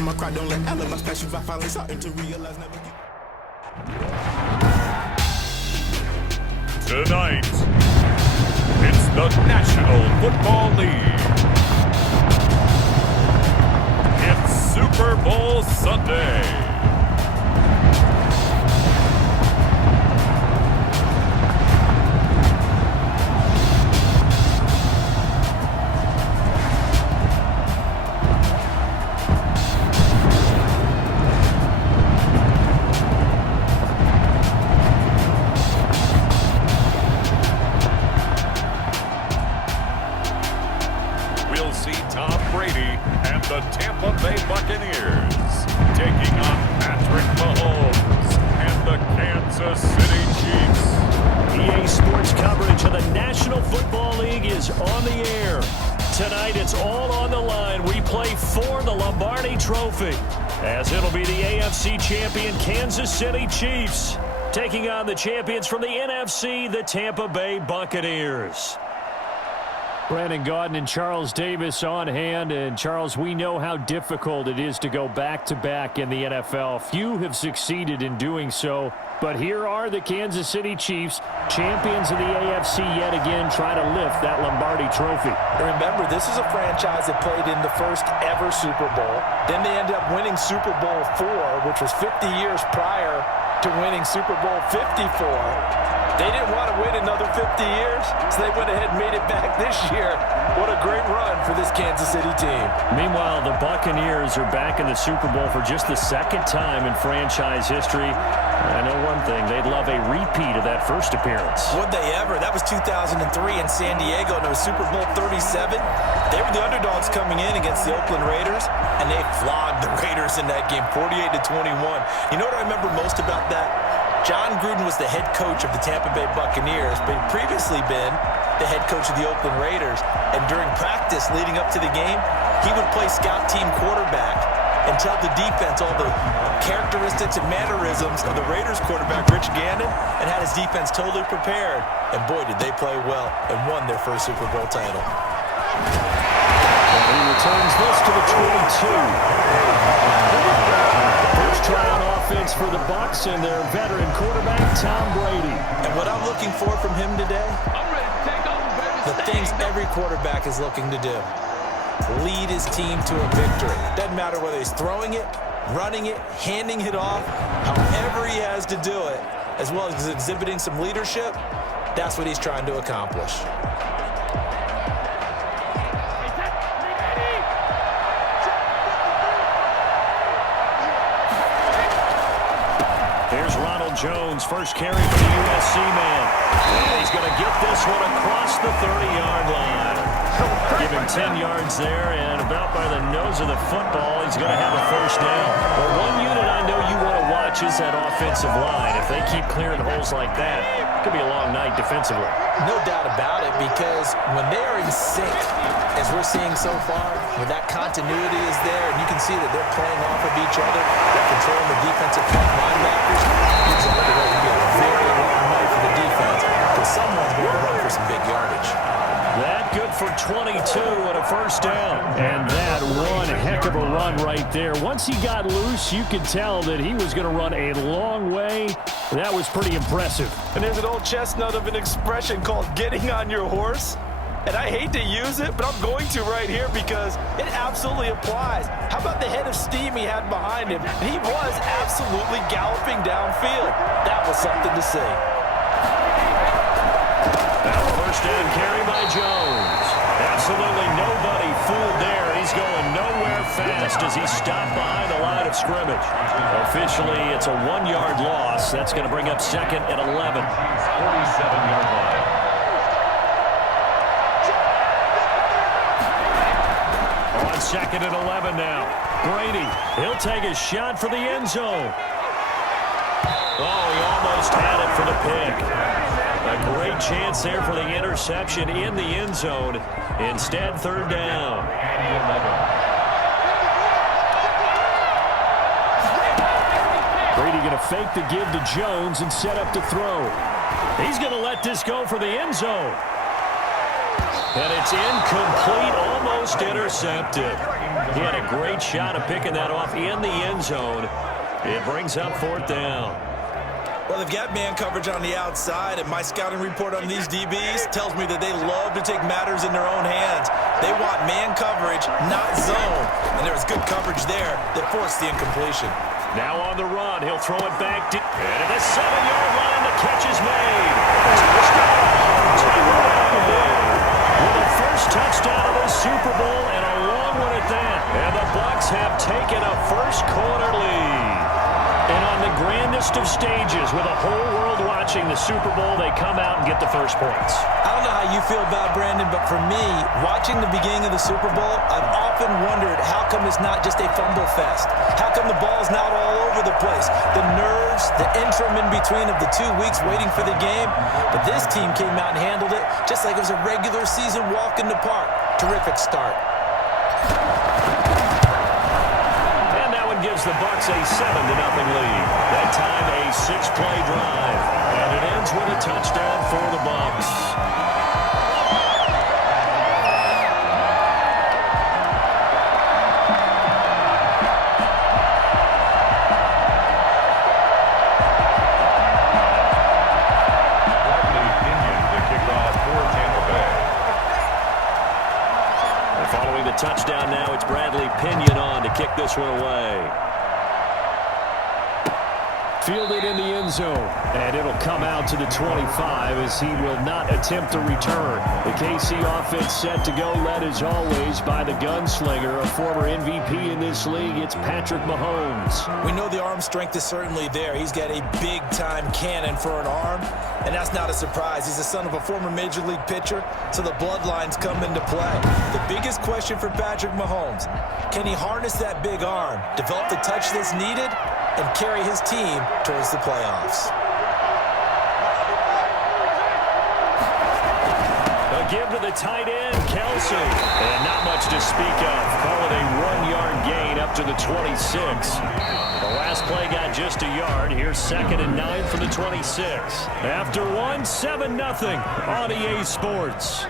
My cry don't let Ella, my special I finally starting to realize never get. Tonight, it's the National Football League. It's Super Bowl Sunday. We'll see Tom Brady and the Tampa Bay Buccaneers taking on Patrick Mahomes and the Kansas City Chiefs. EA Sports coverage of the National Football League is on the air. Tonight it's all on the line. We play for the Lombardi Trophy, as it'll be the AFC champion Kansas City Chiefs taking on the champions from the NFC, the Tampa Bay Buccaneers. Brandon Gaudin and Charles Davis on hand. And Charles, we know how difficult it is to go back-to-back in the NFL. Few have succeeded in doing so. But here are the Kansas City Chiefs, champions of the AFC yet again, trying to lift that Lombardi Trophy. Remember, this is a franchise that played in the first ever Super Bowl. Then they ended up winning Super Bowl IV, which was 50 years prior to winning Super Bowl 54. They didn't want to wait another 50 years, so they went ahead and made it back this year. What a great run for this Kansas City team. Meanwhile, the Buccaneers are back in the Super Bowl for just the second time in franchise history. I know one thing, they'd love a repeat of that first appearance. Would they ever? That was 2003 in San Diego, and it was Super Bowl 37. They were the underdogs coming in against the Oakland Raiders, and they flogged the Raiders in that game, 48-21. You know what I remember most about that? John Gruden was the head coach of the Tampa Bay Buccaneers, but he'd previously been the head coach of the Oakland Raiders. And during practice leading up to the game, he would play scout team quarterback and tell the defense all the characteristics and mannerisms of the Raiders quarterback, Rich Gannon, and had his defense totally prepared. And boy, did they play well and won their first Super Bowl title. And he returns this to the 22. First try on offense for the Bucs and their veteran quarterback, Tom Brady. And what I'm looking for from him today, the things every quarterback is looking to do. Lead his team to a victory. Doesn't matter whether he's throwing it, running it, handing it off, however he has to do it, as well as exhibiting some leadership, that's what he's trying to accomplish. Here's Ronald Jones, first carry for the USC man. And he's going to get this one across the 30-yard line. Give him 10 yards there, and about by the nose of the football, he's going to have a first down. Well, one unit I know you want to watch is that offensive line. If they keep clearing holes like that, it could be a long night defensively. No doubt about it, because when they are in sync, as we're seeing so far, when that continuity is there, and you can see that they're playing off of each other, they're controlling the defensive front linebackers, it's going to be a very long night for the defense, because someone's going to run for some big yardage. That good for 22 and a first down. And that one heck of a run right there. Once he got loose, you could tell that he was going to run a long way. That was pretty impressive. And there's an old chestnut of an expression called getting on your horse. And I hate to use it, but I'm going to right here because it absolutely applies. How about the head of steam he had behind him? He was absolutely galloping downfield. That was something to see. First down carry by Jones. Absolutely nobody fooled there. He's going nowhere fast as he stopped behind the line of scrimmage. Officially, it's a 1-yard loss. That's going to bring up second and 11. 47-yard line. On second and 11 now. Brady, he'll take a shot for the end zone. Oh, he almost had it for the pick. A great chance there for the interception in the end zone. Instead, third down. Brady going to fake the give to Jones and set up to throw. He's going to let this go for the end zone. And it's incomplete, almost intercepted. He had a great shot of picking that off in the end zone. It brings up 4th down. Well, they've got man coverage on the outside, and my scouting report on these DBs tells me that they love to take matters in their own hands. They want man coverage, not zone. And there was good coverage there that forced the incompletion. Now on the run, he'll throw it back deep. And at the 7-yard line, the catch is made. With the first touchdown of the Super Bowl and a long one at that. And the Bucs have taken a first-quarter lead. And on the grandest of stages, with the whole world watching the Super Bowl, they come out and get the first points. I don't know how you feel about Brandon, but for me, watching the beginning of the Super Bowl, I've often wondered how come it's not just a fumble fest? How come the ball's not all over the place? The nerves, the interim in between of the 2 weeks waiting for the game. But this team came out and handled it just like it was a regular season walk in the park. Terrific start. Gives the Bucs a 7-0 lead. That time a 6-play drive. And it ends with a touchdown for the Bucs. Following the touchdown now, it's Bradley Pinion on to kick this one away. Fielded in the end zone, and it'll come out to the 25 as he will not attempt to return. The KC offense set to go, led as always by the gunslinger, a former MVP in this league. It's Patrick Mahomes. We know the arm strength is certainly there. He's got a big-time cannon for an arm, and that's not a surprise. He's the son of a former Major League pitcher, so the bloodlines come into play. The biggest question for Patrick Mahomes, can he harness that big arm, develop the touch that's needed, and carry his team towards the playoffs? A give to the tight end, Kelsey. And not much to speak of. Call it a 1-yard gain up to the 26. The last play got just a yard. Here's 2nd and 9 from the 26. After one, 7-0 on EA Sports.